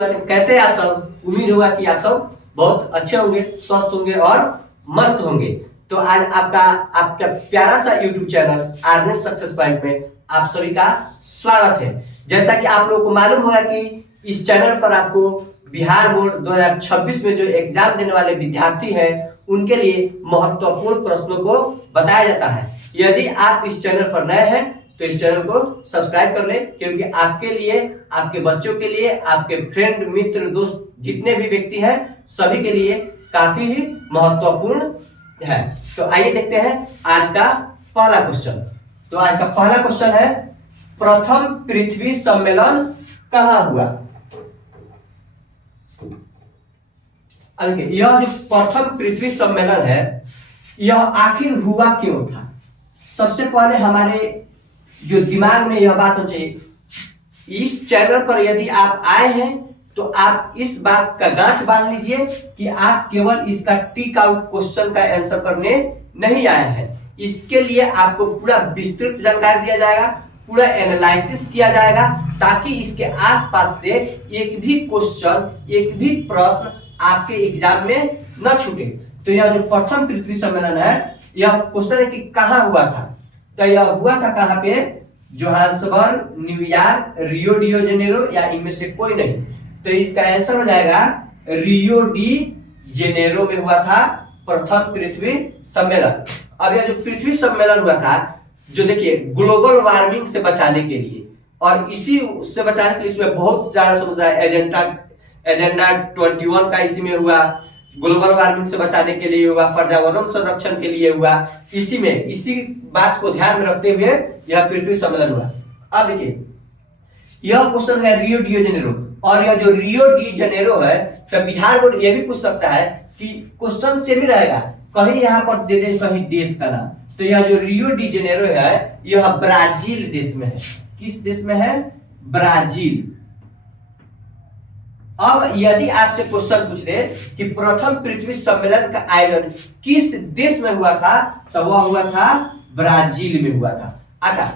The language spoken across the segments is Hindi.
कैसे आप सब। उम्मीद होगा कि आप सब बहुत अच्छे होंगे, स्वस्थ होंगे और मस्त होंगे। तो आज आपका प्यारा सा YouTube चैनल आर्नेस सक्सेस पॉइंट में आप सभी का स्वागत है। जैसा कि आप लोगों को मालूम होगा कि इस चैनल पर आपको बिहार बोर्ड 2026 में जो एग्जाम देने वाले विद्यार्थी हैं उनके लिए महत्वपूर्ण प्रश्नों को बताया जाता है। यदि आप इस चैनल पर नए हैं तो इस चैनल को सब्सक्राइब कर लें, क्योंकि आपके लिए, आपके बच्चों के लिए, आपके फ्रेंड, मित्र, दोस्त जितने भी व्यक्ति हैं सभी के लिए काफी ही महत्वपूर्ण है। तो आइए देखते हैं आज का पहला क्वेश्चन। तो आज का पहला क्वेश्चन है, प्रथम पृथ्वी सम्मेलन कहां हुआ? यह जो प्रथम पृथ्वी सम्मेलन है यह आखिर हुआ क्यों था? सबसे पहले हमारे जो दिमाग में यह बात होनी चाहिए, इस चैनल पर यदि आप आए हैं तो आप इस बात का गांठ बांध लीजिए कि आप केवल इसका टिक आउट क्वेश्चन का आंसर करने नहीं आए हैं। इसके लिए आपको पूरा विस्तृत जानकारी दिया जाएगा, पूरा एनालिसिस किया जाएगा, ताकि इसके आसपास से एक भी क्वेश्चन, एक भी प्रश्न आपके एग्जाम में न छूटे। तो यह जो प्रथम पृथ्वी सम्मेलन है, यह क्वेश्चन है कि कहां हुआ था। तो यह हुआ था कहां पे? Johannesburg, New York, Rio de Janeiro या इनमें से कोई नहीं। तो इसका आंसर हो जाएगा रियो डी जेनेरो में हुआ था प्रथम पृथ्वी सम्मेलन। अब यह जो पृथ्वी सम्मेलन हुआ था, जो देखिए ग्लोबल वार्मिंग से बचाने के लिए, और इसी से बचाने के लिए इसमें बहुत ज्यादा समुदाय एजेंडा 21 का इसी में हुआ, ग्लोबल वार्मिंग से बचाने के लिए हुआ, पर्यावरण संरक्षण के लिए हुआ, इसी बात को ध्यान में रखते हुए यह पृथ्वी सम्मेलन हुआ। अब देखिए यह क्वेश्चन है रियो डी जेनेरो, और यह जो रियो डी जेनेरो है तो बिहार बोर्ड यह भी पूछ सकता है कि क्वेश्चन सेम ही रहेगा, कहीं यहाँ पर दे दे कहीं देश का नाम। तो यह जो रियो डी जेनेरो है यह ब्राजील देश में है। किस देश में है? ब्राजील। अब यदि आपसे क्वेश्चन पूछ दे कि प्रथम पृथ्वी सम्मेलन का आयोजन किस देश में हुआ था, तो वह हुआ था ब्राजील में हुआ था। अच्छा,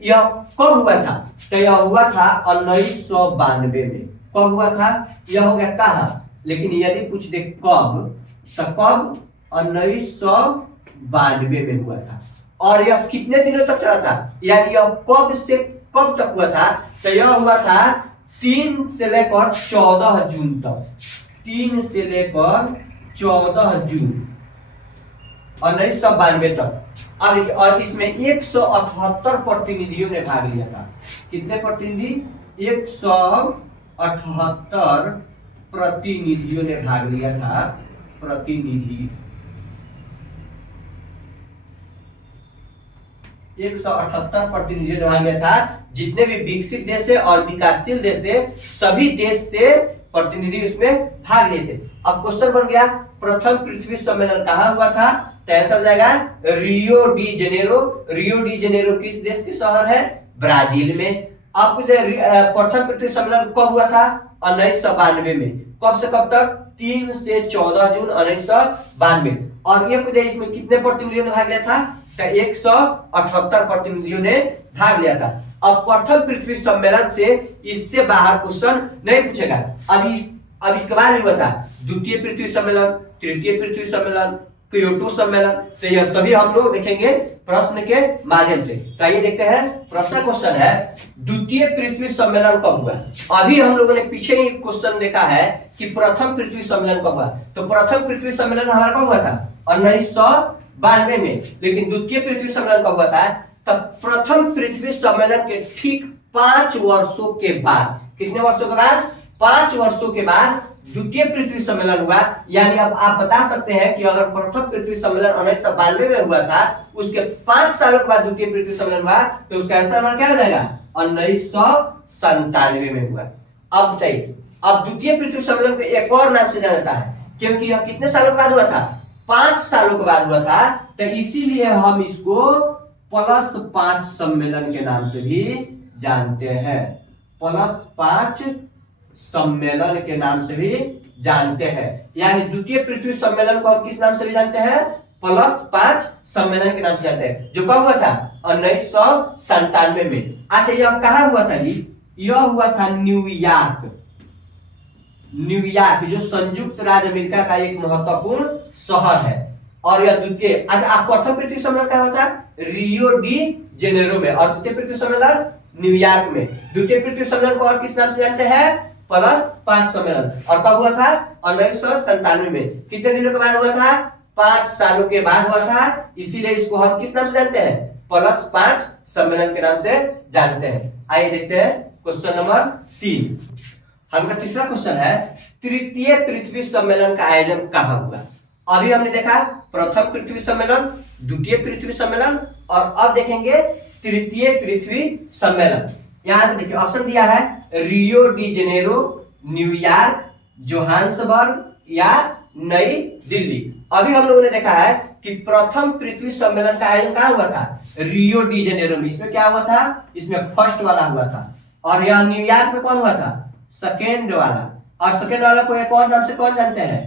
यह कब हुआ था? तो यह हुआ था 1992 में। कब हुआ था? यह हो गया कहां, लेकिन यदि पूछ दे कब, तो कब? 1992 में हुआ था। और यह कितने दिनों तक चला था, यानी यह कब से कब तक हुआ था? तो यह हुआ था 3 से लेकर 14 जून तक। 3 से लेकर 14 जून 1992 तक। और इसमें 178 प्रतिनिधियों ने भाग लिया था। कितने प्रतिनिधि? 178 प्रतिनिधियों ने भाग लिया था। प्रतिनिधि 178 प्रतिनिधियों ने भाग लिया था। जितने भी विकसित देश है और विकासशील देश है, सभी देश से प्रतिनिधि उसमें भाग लिए थे। अब क्वेश्चन बन गया, प्रथम पृथ्वी सम्मेलन कहां हुआ था? तो आंसर हो जाएगा Rio de Janeiro. Rio de Janeiro किस देश के शहर है? ब्राजील में। अब प्रथम पृथ्वी सम्मेलन कब हुआ था? 1992 में। कब से कब तक? 3 से 14 जून 1992। और ये इसमें कितने प्रतिनिधियों ने भाग लिया था? तो 178 प्रतिनिधियों ने भाग लिया था। अब प्रथम पृथ्वी सम्मेलन से इससे बाहर क्वेश्चन नहीं पूछेगा। अब इसके बाद हुआ था द्वितीय पृथ्वी सम्मेलन, तृतीय पृथ्वी सम्मेलन, क्योटो सम्मेलन। तो यह सभी हम लोग देखेंगे प्रश्न के माध्यम से। तो आइए देखते हैं, प्रश्न क्वेश्चन है, द्वितीय पृथ्वी सम्मेलन कब हुआ? अभी हम लोगों ने पीछे ही क्वेश्चन देखा है कि प्रथम पृथ्वी सम्मेलन कब हुआ। तो प्रथम पृथ्वी सम्मेलन हमारा कब हुआ था? 1992 में। लेकिन द्वितीय पृथ्वी सम्मेलन कब हुआ था? तब प्रथम पृथ्वी सम्मेलन के ठीक 5 वर्षों के बाद। कितने वर्षों के बाद? 5 वर्षों के बाद द्वितीय पृथ्वी सम्मेलन हुआ। यानी अब आप बता सकते हैं कि अगर प्रथम पृथ्वी सम्मेलन 1992 में हुआ था, उसके 5 सालों के बाद द्वितीय पृथ्वी सम्मेलन हुआ, तो उसका आंसर हमारा क्या हो जाएगा? 1997 में हुआ। अब बताइए, अब द्वितीय पृथ्वी सम्मेलन को एक और नाम से जाना जाता है, क्योंकि यह कितने सालों के बाद हुआ था? 5 सालों के बाद हुआ था। तो इसीलिए हम इसको +5 सम्मेलन के नाम से भी जानते हैं। +5 सम्मेलन के नाम से भी जानते हैं। यानी द्वितीय पृथ्वी सम्मेलन को हम किस नाम से भी जानते हैं? +5 सम्मेलन के नाम से जानते हैं। जो कब हुआ था? 1997 में। अच्छा, यह कहां हुआ था जी? यह हुआ था न्यूयॉर्क। न्यूयॉर्क जो संयुक्त राज्य अमेरिका का एक महत्वपूर्ण शहर है। और यह द्वितीय, अच्छा प्रथम पृथ्वी सम्मेलन क्या होता है? रियो डी जेनेरो में, और द्वितीय पृथ्वी सम्मेलन न्यूयॉर्क में। द्वितीय पृथ्वी सम्मेलन को और किस नाम से जानते हैं? +5 सम्मेलन। और कब हुआ था? 1997 में। कितने दिनों के बाद हुआ था? 5 सालों के बाद हुआ था, इसीलिए इसको हम किस नाम से जानते हैं? +5 सम्मेलन के नाम से जानते हैं। आइए देखते हैं क्वेश्चन नंबर 3। हमका तीसरा क्वेश्चन है, तृतीय पृथ्वी सम्मेलन का आयोजन कहाँ हुआ? अभी हमने देखा प्रथम पृथ्वी सम्मेलन, द्वितीय पृथ्वी सम्मेलन, और अब देखेंगे तृतीय पृथ्वी सम्मेलन। यहां पे देखिए ऑप्शन दिया है Rio de Janeiro, New York, Johannesburg या नई दिल्ली। अभी हम लोगों ने देखा है कि प्रथम पृथ्वी सम्मेलन का आयोजन कहाँ हुआ था? रियो डी जेनेरो में। इसमें क्या हुआ था? इसमें फर्स्ट वाला हुआ था। और यह न्यूयॉर्क में कौन हुआ था? सेकेंड वाला। और सेकेंड वाला को एक और नाम से कौन जानते हैं?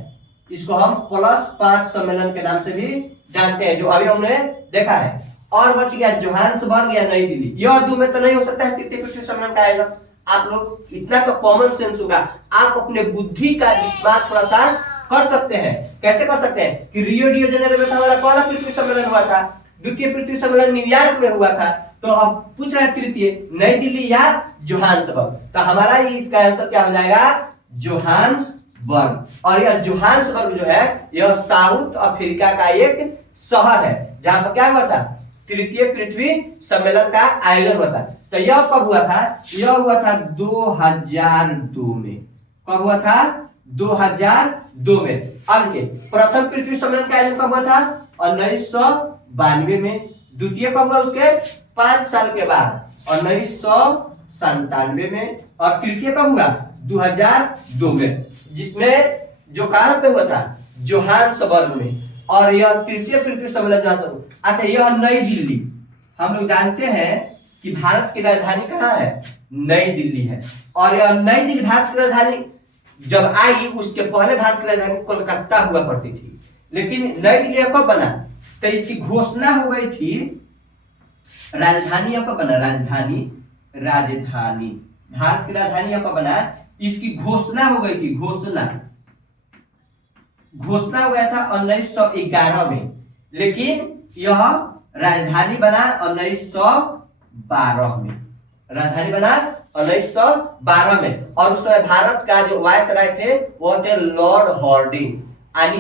इसको हम +5 सम्मेलन के नाम से भी जानते हैं, जो अभी हमने देखा है। और बच गया जोहान्सबर्ग या नई दिल्ली। यह दो में तो नहीं हो सकता है तृतीय पृथ्वी सम्मेलन का आयोजन। आप लोग इतना तो कॉमन सेंस होगा, आप अपने बुद्धि का इस्तेमाल थोड़ा सा कर सकते हैं। कैसे कर सकते हैं? कि रियो डी जेनेरो में हमारा पहला पृथ्वी सम्मेलन हुआ था, द्वितीय पृथ्वी सम्मेलन न्यूयॉर्क में हुआ था, तो अब पूछ रहा है तृतीय नई दिल्ली या जोहान्सबर्ग। तो हमारा इसका आंसर क्या हो जाएगा? जोहान्सबर्ग। और यह जोहान्सबर्ग जो है यह साउथ अफ्रीका का एक शहर है, जहां पर क्या हुआ था? तृतीय पृथ्वी सम्मेलन का आयोजन हुआ था। तो यह कब हुआ था? यह हुआ था 2002 में। कब हुआ था? 2002 में। अब के प्रथम पृथ्वी सम्मेलन का आयोजन कब हुआ था? 1992 में। द्वितीय कब हुआ? उसके 5 साल के बाद 1997 में। और तृतीय कब हुआ? 2002 में, जिसमें जो कहां पे हुआ था? जोहान्सबर्ग में। और यह तृतीय पृथ्वी सम्मेलन जोहान्सबर्ग। अच्छा, यह नई दिल्ली, हम लोग जानते हैं कि भारत की राजधानी कहाँ है? नई दिल्ली है। और यह नई दिल्ली भारत की राजधानी जब आई, उसके पहले भारत की राजधानी कोलकाता हुआ करती थी, लेकिन नई दिल्ली कब बना? तो इसकी घोषणा हो गई थी, राजधानी कब बना? राजधानी भारत की राजधानी कब बना? इसकी घोषणा हो गई थी, घोषणा हो गया था 1911 में, लेकिन यह राजधानी बना 1912 में। राजधानी बना 1912 में। और उस समय भारत का जो वायसराय थे वो थे लॉर्ड हार्डिंग, यानी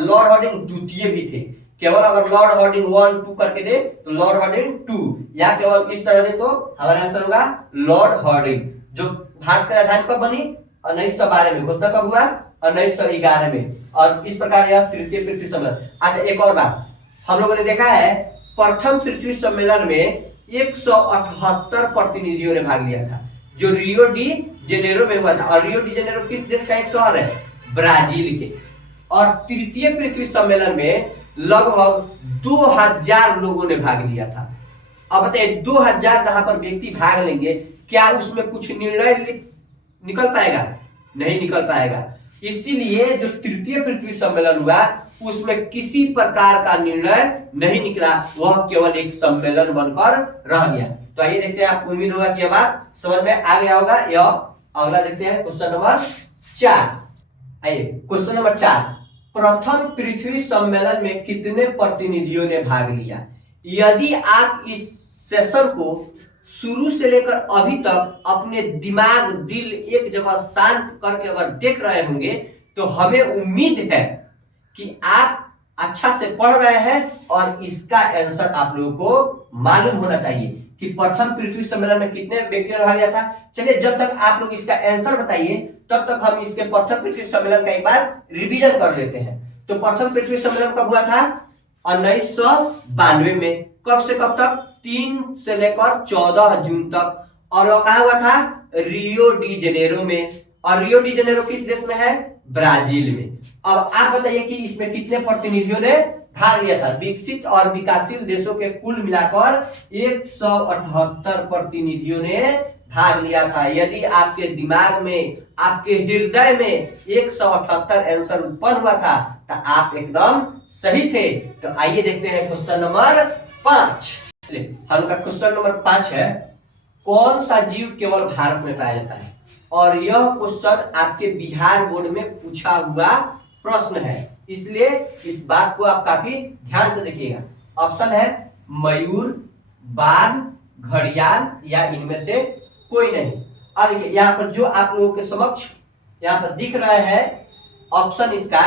लॉर्ड हार्डिंग द्वितीय भी थे। केवल अगर लॉर्ड हार्डिंग 1, 2 करके दे तो लॉर्ड हार्डिंग 2, या केवल इस तरह दे तो हमारा आंसर होगा लॉर्ड हार्डिंग। जो भारत की राजधानी कब बनी? 1912 में। घोषणा कब हुआ? 1911 में। और इस प्रकार यह तृतीय पृथ्वी सम्मेलन। अच्छा, एक और बात हम लोगों ने देखा है, प्रथम पृथ्वी सम्मेलन में 178 प्रतिनिधियों ने भाग लिया था, जो रियो डी जेनेरो में हुआ था। और रियो डी जेनेरो किस देश का एक शहर है? ब्राजील के। और तृतीय पृथ्वी सम्मेलन में लगभग 2000 लोगों ने भाग लिया था। अब बताइए 2000 जहां पर व्यक्ति भाग लेंगे, क्या उसमें कुछ निर्णय निकल पाएगा? नहीं निकल पाएगा। इसीलिए जो तृतीय पृथ्वी सम्मेलन हुआ उसमें किसी प्रकार का निर्णय नहीं निकला, वह केवल एक सम्मेलन बनकर रह गया। तो आइए देखते हैं, आपको उम्मीद होगा कि यह बात समझ में आ गया होगा। यह अगला देखते हैं क्वेश्चन नंबर 4। आइए क्वेश्चन नंबर 4, प्रथम पृथ्वी सम्मेलन में कितने प्रतिनिधियों ने भाग लिया? यदि आप इस सेशन को शुरू से लेकर अभी तक अपने दिमाग दिल एक जगह शांत करके अगर देख रहे होंगे तो हमें उम्मीद है कि आप अच्छा से पढ़ रहे हैं और इसका आंसर आप लोगों को मालूम होना चाहिए कि प्रथम पृथ्वी सम्मेलन में कितने व्यक्तियों ने भाग लिया था। चलिए, जब तक आप लोग इसका आंसर बताइए तब तक हम इसके प्रथम पृथ्वी सम्मेलन का एक बार रिवीजन कर लेते हैं। तो प्रथम पृथ्वी सम्मेलन कब हुआ था? 1992 में। कब से कब तक? 3 से लेकर 14 जून तक। और वो कहा हुआ था? रियो डी जेनेरो में। और रियो डी जेनेरो किस देश में है? ब्राजील में। अब आप बताइए कि इसमें कितने प्रतिनिधियों ने भाग लिया था? विकसित और विकासशील देशों के कुल मिलाकर 178 प्रतिनिधियों ने भाग लिया था। यदि आपके दिमाग में, आपके हृदय में 178 आंसर उत्पन्न हुआ था तो आप एकदम सही थे। तो आइए देखते हैं क्वेश्चन नंबर 5। हम का क्वेश्चन नंबर 5 है, कौन सा जीव केवल भारत में पाया जाता है? और यह क्वेश्चन आपके बिहार बोर्ड में पूछा हुआ प्रश्न है, इसलिए इस बात को आप काफी ध्यान से देखिएगा। ऑप्शन है मयूर, बाघ, घड़ियाल या इनमें से कोई नहीं। अब देखिए यहाँ पर जो आप लोगों के समक्ष यहाँ पर दिख रहा है ऑप्शन इसका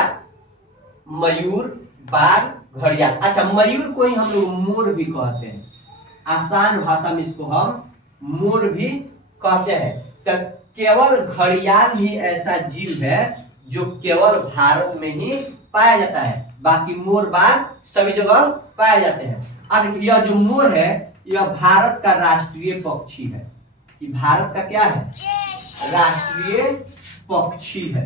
मयूर, बाघ, घड़ियाल। अच्छा, मयूर को ही हम लोग मोर भी कहते हैं, आसान भाषा में इसको हम मोर भी कहते हैं। तो केवल घड़ियाल ही ऐसा जीव है जो केवल भारत में ही पाया जाता है, बाकी मोर, बाघ सभी जगह पाए जाते हैं। अब यह जो मोर है यह भारत का राष्ट्रीय पक्षी है। ये भारत का क्या है? राष्ट्रीय पक्षी है।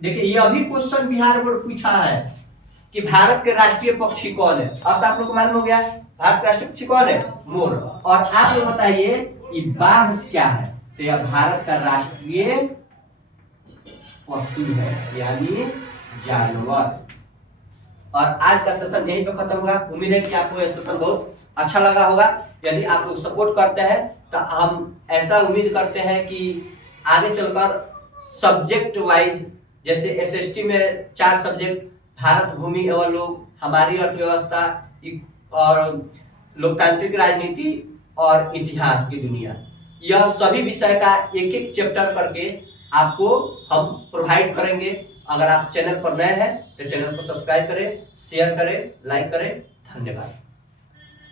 देखिए यह भी क्वेश्चन बिहार बोर्ड पूछा है कि भारत के राष्ट्रीय पक्षी कौन है। अब तो आप लोग को मालूम हो गया भारत का राष्ट्रीय पक्षी कौन है? मोर। और आप लोग बताइए ये बाघ क्या है? तो यह भारत का राष्ट्रीय पशु है, यानी जानवर। और आज का सेशन यहीं पे खत्म होगा। उम्मीद है कि आपको यह सेशन बहुत अच्छा लगा होगा। यदि आप लोग सपोर्ट करते हैं तो हम ऐसा उम्मीद करते हैं कि आगे चलकर सब्जेक्ट वाइज, जैसे एसएसटी में 4 सब्जेक्ट, भारत, भूमि एवं लोग, हमारी अर्थव्यवस्था और लोकतांत्रिक राजनीति और इतिहास की दुनिया, यह सभी विषय का एक एक चैप्टर करके आपको हम प्रोवाइड करेंगे। अगर आप चैनल पर नए हैं तो चैनल को सब्सक्राइब करें, शेयर करें, लाइक करें। धन्यवाद।